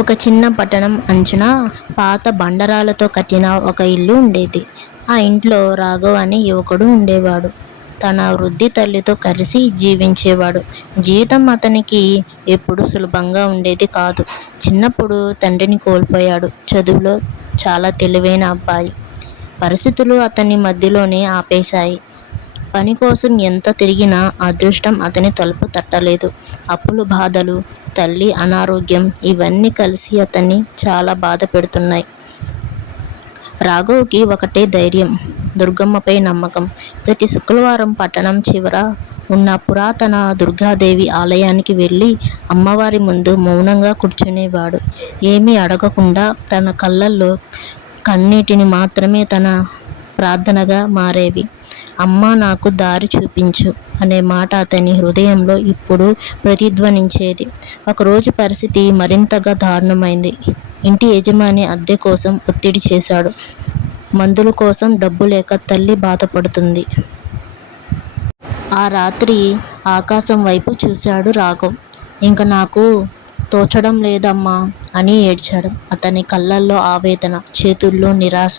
ఒక చిన్న పట్టణం అంచున పాత బండరాలతో కట్టిన ఒక ఇల్లు ఉండేది. ఆ ఇంట్లో రాఘవ్ అనే యువకుడు ఉండేవాడు. తన వృద్ధి తల్లితో కలిసి జీవించేవాడు. జీవితం అతనికి ఎప్పుడూ సులభంగా ఉండేది కాదు. చిన్నప్పుడు తండ్రిని కోల్పోయాడు. చదువులో చాలా తెలివైన అబ్బాయి. పరిస్థితులు అతన్ని మధ్యలోనే ఆపేశాయి. పని కోసం ఎంత తిరిగినా అదృష్టం అతని తలుపు తట్టలేదు. అప్పులు, బాధలు, తల్లి అనారోగ్యం ఇవన్నీ కలిసి అతన్ని చాలా బాధ పెడుతున్నాయి. రాఘవ్కి ఒకటే ధైర్యం, దుర్గమ్మపై నమ్మకం. ప్రతి శుక్రవారం పట్టణం చివర ఉన్న పురాతన దుర్గాదేవి ఆలయానికి వెళ్ళి అమ్మవారి ముందు మౌనంగా కూర్చునేవాడు. ఏమీ అడగకుండా తన కళ్ళల్లో కన్నీటిని మాత్రమే తన ప్రార్థనగా మారేవి. అమ్మా, నాకు దారి చూపించు అనే మాట అతని హృదయంలో ఇప్పుడు ప్రతిధ్వనించేది. ఒకరోజు పరిస్థితి మరింతగా దారుణమైంది. ఇంటి యజమాని అద్దె కోసం ఒత్తిడి చేశాడు. మందుల కోసం డబ్బు లేక తల్లి బాధపడుతుంది. ఆ రాత్రి ఆకాశం వైపు చూశాడు రాఘవ్. ఇంక నాకు తోచడం లేదమ్మా అని ఏడ్చాడు. అతని కళ్ళల్లో ఆవేదన, చేతుల్లో నిరాశ.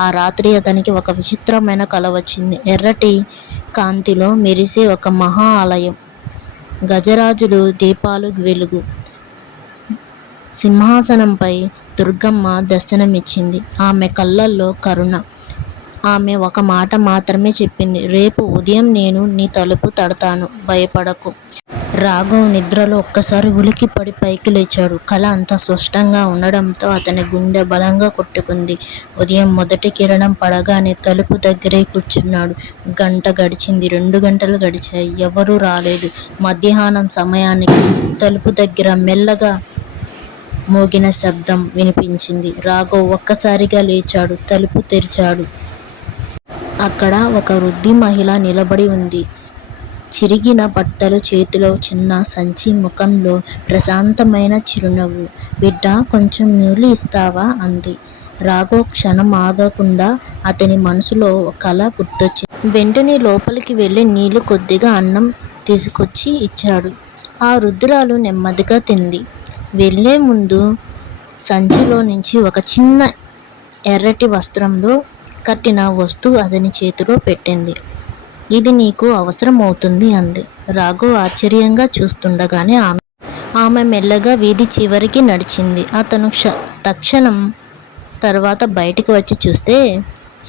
ఆ రాత్రి అతనికి ఒక విచిత్రమైన కల వచ్చింది. ఎర్రటి కాంతిలో మెరిసే ఒక మహా ఆలయం, గజరాజులు, దీపాలు వెలుగు, సింహాసనంపై దుర్గమ్మ దర్శనమిచ్చింది. ఆమె కళ్ళల్లో కరుణ. ఆమె ఒక మాట మాత్రమే చెప్పింది, రేపు ఉదయం నేను నీ తలుపు తడతాను, భయపడకు. రాఘవ్ నిద్రలో ఒక్కసారి ఉలికిపడి పైకి లేచాడు. కల అంత స్పష్టంగా ఉండడంతో అతని గుండె బలంగా కొట్టుకుంది. ఉదయం మొదటి కిరణం పడగానే తలుపు దగ్గరే కూర్చున్నాడు. గంట గడిచింది, 2 గంటలు గడిచాయి. ఎవరూ రాలేదు. మధ్యాహ్నం సమయానికి తలుపు దగ్గర మెల్లగా మోగిన శబ్దం వినిపించింది. రాఘవ్ ఒక్కసారిగా లేచాడు, తలుపు తెరిచాడు. అక్కడ ఒక వృద్ధి మహిళ నిలబడి ఉంది. చిరిగిన బట్టలు, చేతిలో చిన్న సంచి, ముఖంలో ప్రశాంతమైన చిరునవ్వు. బిడ్డ, కొంచెం నీళ్ళు ఇస్తావా అంది. రాఘవ్ క్షణం ఆగకుండా అతని మనసులో కల గుర్తొచ్చింది. వెంటనే లోపలికి వెళ్ళి నీళ్లు, కొద్దిగా అన్నం తీసుకొచ్చి ఇచ్చాడు. ఆ వృద్ధురాలు నెమ్మదిగా తింది. వెళ్ళే ముందు సంచిలో నుంచి ఒక చిన్న ఎర్రటి వస్త్రంలో కట్టిన వస్తువు అతని చేతిలో పెట్టింది. ఇది నీకు అవసరం అవుతుంది అంది. రాఘవ్ ఆశ్చర్యంగా చూస్తుండగానే ఆమె మెల్లగా వీధి చివరికి నడిచింది. అతను తక్షణం తర్వాత బయటికి వచ్చి చూస్తే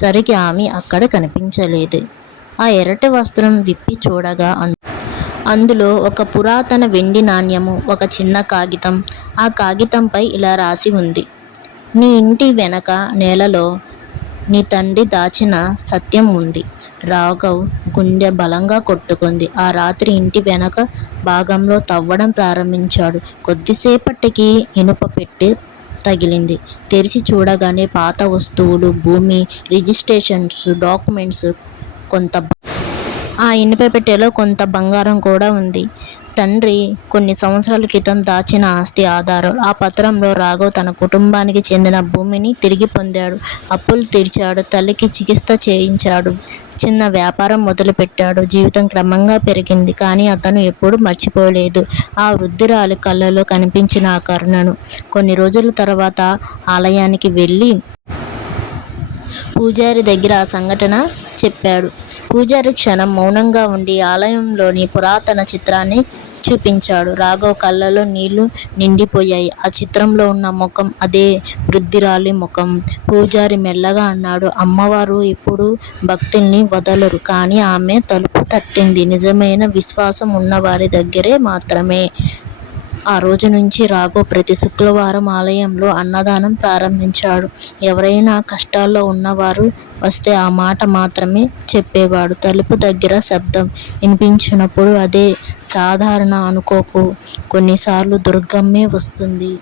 సరిగ్గా ఆమె అక్కడ కనిపించలేదు. ఆ ఎర్రటి వస్త్రం విప్పి చూడగా అందులో ఒక పురాతన వెండి నాణ్యము, ఒక చిన్న కాగితం. ఆ కాగితంపై ఇలా రాసి ఉంది, నీ ఇంటి వెనక నేలలో నీ తండ్రి దాచిన సత్యం ఉంది. రాఘవ్ గుండె బలంగా కొట్టుకుంది. ఆ రాత్రి ఇంటి వెనక భాగంలో తవ్వడం ప్రారంభించాడు. కొద్దిసేపటికి ఇనుప పెట్టె తగిలింది. తెరిచి చూడగానే పాత వస్తువులు, భూమి రిజిస్ట్రేషన్స్, డాక్యుమెంట్స్, ఆ ఇనుప పెట్టెలో కొంత బంగారం కూడా ఉంది. తండ్రి కొన్ని సంవత్సరాల క్రితం దాచిన ఆస్తి ఆధారం. ఆ పత్రంలో రాఘవ్ తన కుటుంబానికి చెందిన భూమిని తిరిగి పొందాడు, అప్పులు తీర్చాడు, తల్లికి చికిత్స చేయించాడు, చిన్న వ్యాపారం మొదలుపెట్టాడు. జీవితం క్రమంగా పెరిగింది. కానీ అతను ఎప్పుడూ మర్చిపోలేదు ఆ వృద్ధురాలి కళ్ళలో కనిపించిన ఆ కరుణను. కొన్ని రోజుల తర్వాత ఆలయానికి వెళ్ళి పూజారి దగ్గర ఆ సంఘటన చెప్పాడు. పూజారి క్షణం మౌనంగా ఉండి ఆలయంలోని పురాతన చిత్రాన్ని చూపించాడు. రాఘవ్ కళ్ళలో నీళ్లు నిండిపోయాయి. ఆ చిత్రంలో ఉన్న ముఖం అదే వృద్ధురాలి ముఖం. పూజారి మెల్లగా అన్నాడు, అమ్మవారు ఎప్పుడూ భక్తుల్ని వదలరు, కానీ ఆమె తలుపు తట్టింది నిజమైన విశ్వాసం ఉన్నవారి దగ్గరే మాత్రమే. ఆ రోజు నుంచి రాఘవ్ ప్రతి శుక్రవారం ఆలయంలో అన్నదానం ప్రారంభించాడు. ఎవరైనా కష్టాల్లో ఉన్నవారు వస్తే ఆ మాట మాత్రమే చెప్పేవాడు. తలుపు దగ్గర శబ్దం వినిపించినప్పుడు అదే సాధారణ అనుకోకు, కొన్నిసార్లు దుర్గమ్మే వస్తుంది.